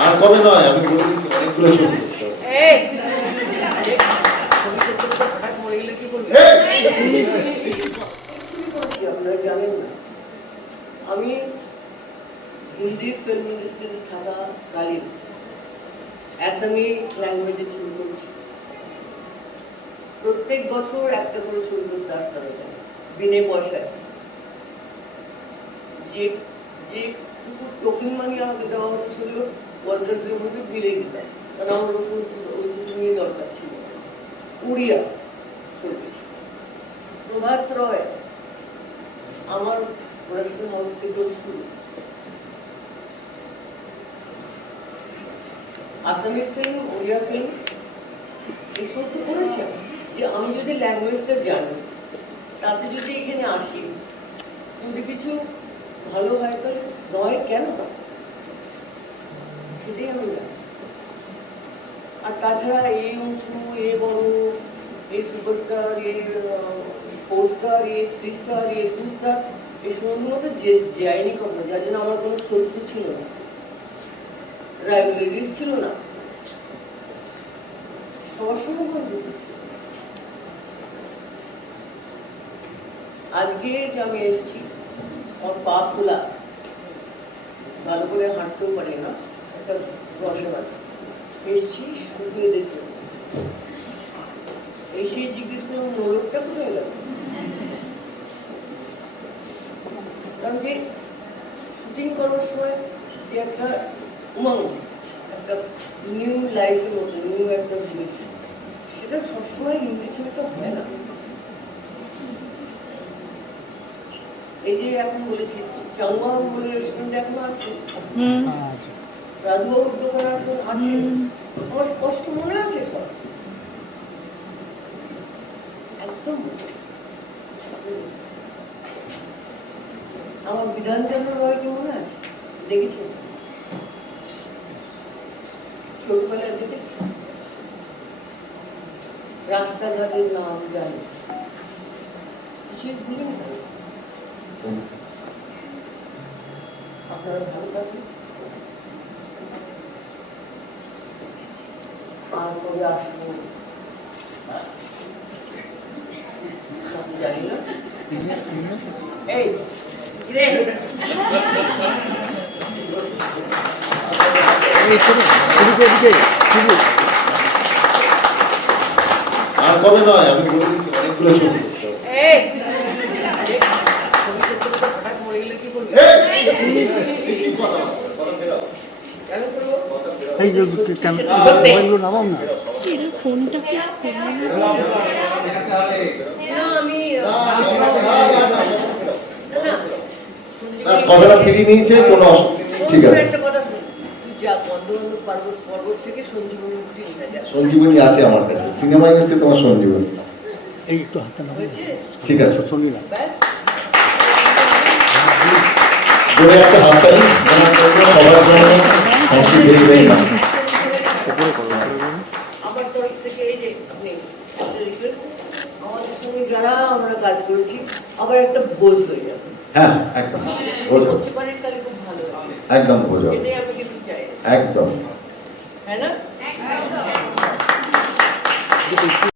আর কবে নয় আমি হিন্দি ফিল্ম ইন্ডাস্ট্রিতে থাকাকালীন অ্যাসামি ল্যাঙ্গুয়েজে ছবি করেছি প্রত্যেক বছর একটা করে ছবি করতে আসতাম এখানে, বিনে পয়সায়। যে যে টোকেন মানি আমাকে দেওয়া হতো সেগুলো পঞ্চাশের মধ্যে বিলে দিতাম কারণ আমার ওষুধ নিয়ে দরকার ছিল। উড়িয়া ছবি। প্রভাত রয়, আমার প্রোডাকশন হাউস থেকে শুরু। আসামিস ফিল্ম ওড়িয়া ফিল্ম এই সমস্ত করেছি যে আমি যদি ল্যাঙ্গুয়েজটা জানি, তাতে যদি এখানে আসি, যদি কিছু ভালো হয় তাহলে নয় কেন? সেটাই আমি জানি। আর তাছাড়া এই উঁচু, এ বড় এই সুপারস্টার এ ফোর স্টার এ থ্রি স্টার এ টু স্টার এই সমস্ত মধ্যে যে, যায়নি কখনো, যার জন্য আমার কোনো শত্রু ছিল না। রাইভেলিটিস ছিল না। বন্ধুত্ব আজকে যে আমি এসেছি, আমার পা খোলা, ভালো করে হাঁটতেও পারি না, একটা প্রবলেম আছে। এসছি, শুধু এদের জন্য। এসে জিজ্ঞেস করলাম নোলকটা কোথায় গেল? কারণ যে শুটিং করার সময় যে একটা উমঙ্গ একটা নিউ লাইফের মতো নিউ একটা জিনিস। সেটা সবসময় হিন্দি ছবিটা হয় না। এই যে এখন বলেছি চাউয়া বলে রেস্টুরেন্ট এখনও আছে? রাধুবাবুর দোকান এখন আছে। আমার স্পষ্ট মনে আছে সব? একদম। আমার বিধানচন্দ্র রয়কে মনে আছে? দেখেছেন ছোটবেলায় দেখেছি? রাস্তাঘাটের নাম জানি কিছুই ভুলি না আপনারা ভালো থাকবেন আর কবে আসব আমি জানি না এই রে আর কবে নয় আমি বলে দিচ্ছি অনেকগুলো ছবি এই ছবি করতে করতে হঠাৎ মরে গেলে কি করবি এই কথা বলো, কথা ফেরাও, কেন করব কথা ফেরাও। এই যে মোবাইলগুলো নামাও না ফোনটা কি করে না না আমি না, কথা ফেরাও, না, না, না, কথা ফেরাও। না ব্যাস, কথাটা ফিরিয়ে নিয়েছে কোনো অসুবিধা ঠিক আছে একটা কথা শুন তুই যা বন্ধু পর্বত পর্বত থেকে সঞ্জীবনী উঠে সঞ্জীবনী আছে আমার কাছে। সিনেমাই হচ্ছে তোমার সঞ্জীবনী। এই একটু ঠিক আছে। শুনি না। জোরে একটা হাততালি সবার জন্য thank you very very much আমার তরফ থেকে এই যে আপনি আমাদের সঙ্গে যারা আমরা কাজ করেছি আবার একটা ভোজ হয়ে যাবে। হ্যাঁ একদম। একদম চাই। একদম। হ্যাঁ না